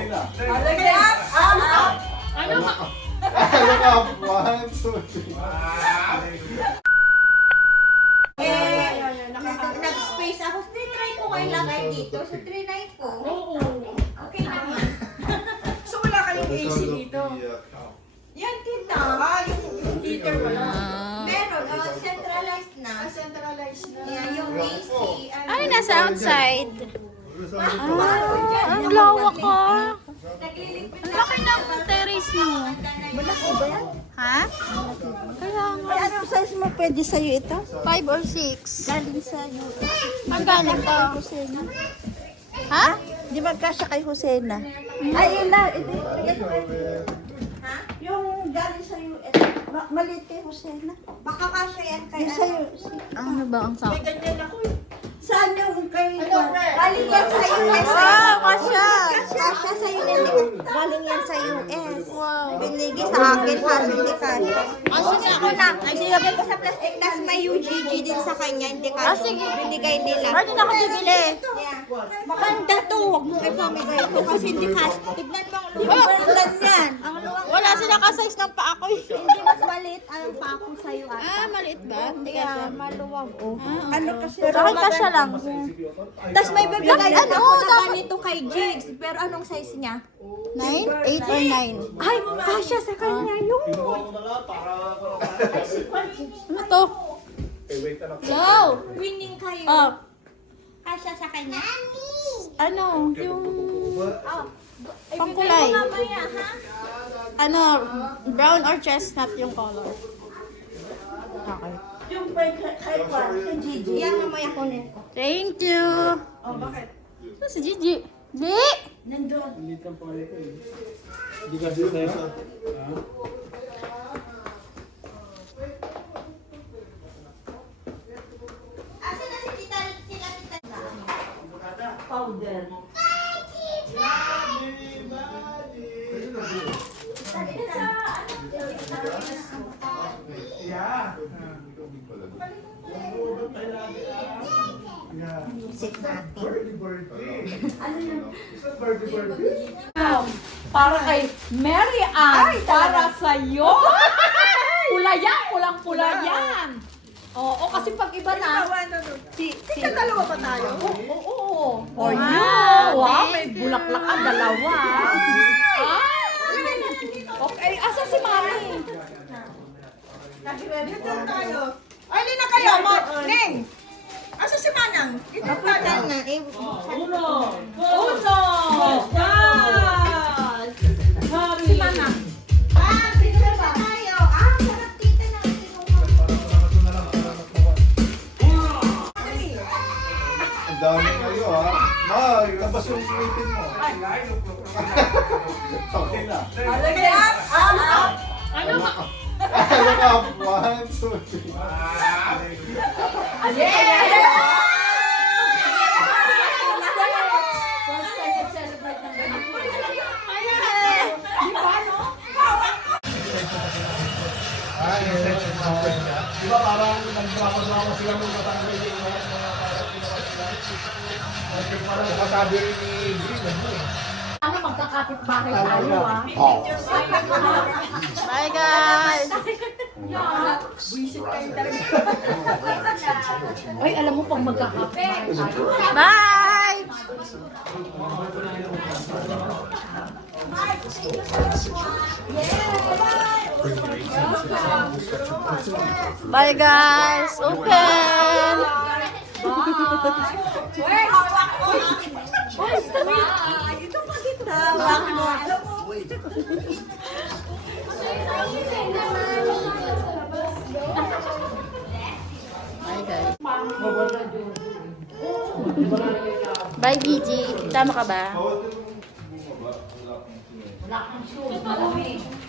Okay na. Sige, up! Ano ka? Ano ka? 1, 2, 3. Nag-space ako. Try ko kayo lagay dito. So, trinay ko. Oo. Okay naman. So wala kayong AC dito? Yan, tita. Yung heater pala. Meron. Centralized na. Centralized na. Yeah, yung AC. Ay, nasa outside. Ang lawak ka. Naglilipid Ang laki ng terrace mo. Malaki ba yan? Ha? Kaya nga. Ay, anong size mo pwede sa'yo ito? 5 or 6. Galing sa US. Ang galing to. Husena. Ha? Di ba kasya kay Husena? Ay, yun na. Ito, ha? Yung galing sa US. Maliit kay Husena. Baka kasya yan kay sa'yo. Ano ba ang sa? May ganyan ako eh. Saan yung kay... Ano, Fred? Galing yan sa US. Wow, kasya. Kasya sa US. Galing yan sa US. Wow. Binigay sa akin, kaso hindi kasya. Kasi nga Ako na, ay nilagay ko sa plastic, tapos may UGG din sa kanya, hindi kasya. sige. Binigay nila. Pwede na ako bibili. Yeah. Maganda to, huwag mong ipamigay ko kasi hindi kasya. Tignan mo ang luwang yan. Ang luwang Wala sila ka-size ng paa ko. Hindi mas maliit ang pako sa'yo ata. Ah, maliit ba? Hindi Kaya kasya. maluwag oh. Ano kasi? Pero ay kasya lang. Tapos may bibigay Ano? ako na ganito kay Jigs. Pero anong size niya? 9? 8 or 9? Ay, kasya sa kanya yun. Ano to? Hello? Winning kayo. Oh, Kasya sa kanya. ano? Yung Oh. pangkulay. Mamaya ha? Ano? Brown or chestnut yung color? Okay. Yung kay Juan, kay Gigi. Yan mamaya kunin ko. Thank you. Oh, bakit? Ano si Gigi? Di! Nandun. Hindi kasi sa'yo? Asa na si Tita? Sila Tita? Powder. Music natin. Para kay Mary Ann. Para sa'yo. Pula yan. Pulang-pula yan. Oo, kasi pag iba na. Tika, dalawa ba tayo? Oo. Oh, yeah. Wow, may bulaklak ka. Dalawa. Okay, asa si Mami? Dito tayo. Ay, hindi na kayo. Neng! Asa si Manang? Dito Kapunta tayo. na eh. Uno. Si Mana. Picture ba tayo? Sarap tita na. Ang dami kayo ha. Ma, labas yung ngipin mo. Okay na. Sige, up! Ano ka? Ano ka? 1, 2, 3. Di ba parang nagdrama-drama sila nung matanggal yung mga parang sabi rin ni Green, Ano magkakapit-bahay tayo ah. Bye guys! Ay, alam mo pag magkakapit. Bye! Bye guys! Open! Ito pa kita. Hawak mo. Bye guys. Bye Gigi. Tama ka ba? Wala kang show.